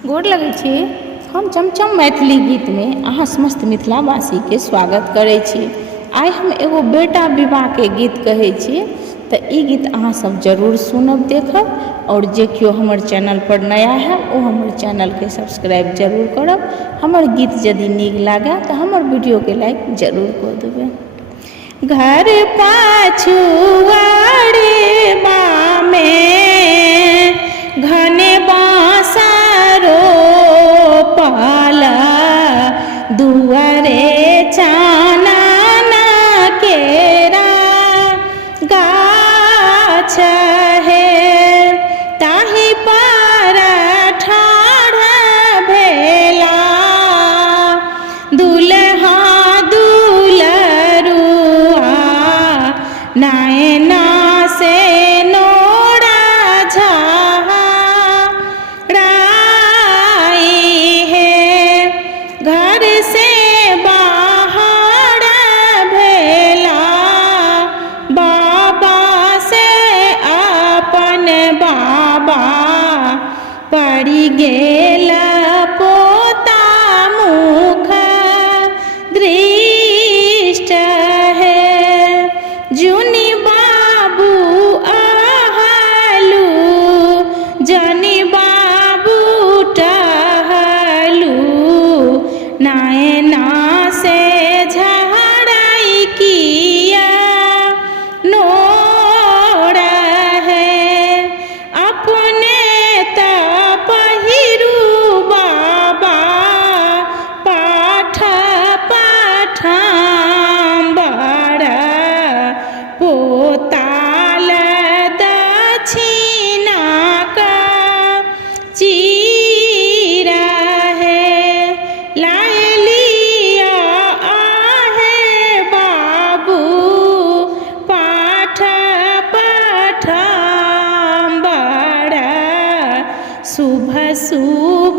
गोर लगै छी। हम चमचम मैथिली गीत में अहाँ समस्त मिथिलावासी के स्वागत करै छी। आइ हम एगो बेटा विवाह के गीत कहै छी, तऽ ई गीत अहाँ सब जरूर सुनब देखब। और जे केओ हमर चैनल पर नया है वो हमर चैनल के सब्सक्राइब जरूर करब। हमर गीत यदि नीक लागे तो हमर वीडियो के लाइक जरूर कर देबै। घर पाछुआरे बामे घने बांसा रोपला, दुआरे चानन केरा गाछ है, ताहि पर ठाढ़ भेला दुल्हा दुलरुआ, नैना से नोरा झाराई है। घर से बाहर भेला, बाबा से अपन बाबा पड़ि गेल पोता मुख दृष्ट है। जुनि बाबू आहलू, जनि बाबू टहलू, नैना से झराई किया नोर है। अपने त पहिरू बाबा पाठ पाठांबर, पोताल दक्षिणा का चीरा है। लाए लिया आहे बाबू पाठ पाठांबर, शुभ शुभ